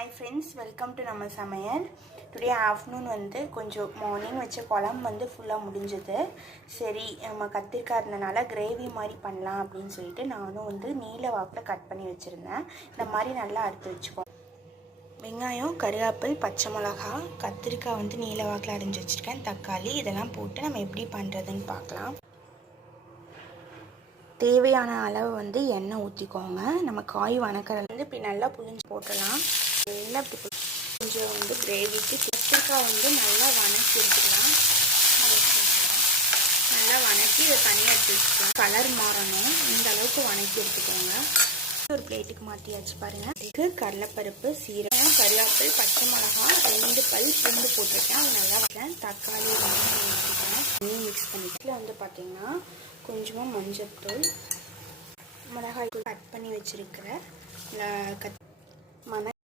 Hi friends, welcome to நம்ம சமையல். Today afternoon வந்து கொஞ்சம் மார்னிங் வச்ச குழம்பு வந்து ஃபுல்லாக முடிஞ்சது. சரி நம்ம கத்திரிக்காய் இருந்தனால கிரேவி மாதிரி பண்ணலாம் அப்படின்னு சொல்லிட்டு நானும் வந்து நீல வாக்கில் கட் பண்ணி வச்சுருந்தேன். இந்த மாதிரி நல்லா அறுத்து வச்சுக்கோ. வெங்காயம், கருவேப்பிலை, பச்சை மிளகா, கத்திரிக்காய் வந்து நீல வாக்கில் அரிஞ்சு வச்சுருக்கேன், தக்காளி இதெல்லாம் போட்டு நம்ம எப்படி பண்ணுறதுன்னு பார்க்கலாம். தேவையான அளவு வந்து எண்ணெய் ஊற்றிக்கோங்க. நம்ம காய் வணக்கிறது வந்து இப்படி நல்லா புளிஞ்சு போட்டலாம். நல்லா இப்படி கொஞ்சம் வந்து கிரேவிக்கு கத்திரிக்காய் வந்து நல்லா வணக்கி எடுத்துக்கலாம். நல்லா வணக்கி இதை தனியாக எடுத்து வச்சுக்கலாம். கலர் மாறணும், இந்த அளவுக்கு வணக்கி எடுத்துக்கோங்க. ஒரு பிளேட்டுக்கு மாற்றியாச்சு பாருங்கள். இதுக்கு கடலைப்பருப்பு, சீரகம், கருவேப்பிலை, பச்சை மிளகா, 2 பல் பூண்டு போட்டிருக்கேன். அது நல்லா வைக்கிறேன். தக்காளி ஊற்றிக்கிறேன். மிக்ஸ் பண்ணிக்கலாம். இதில் வந்து பார்த்திங்கன்னா கொஞ்சமாக மஞ்சள்தூள், மிளகாய் கட் பண்ணி வச்சுருக்கிற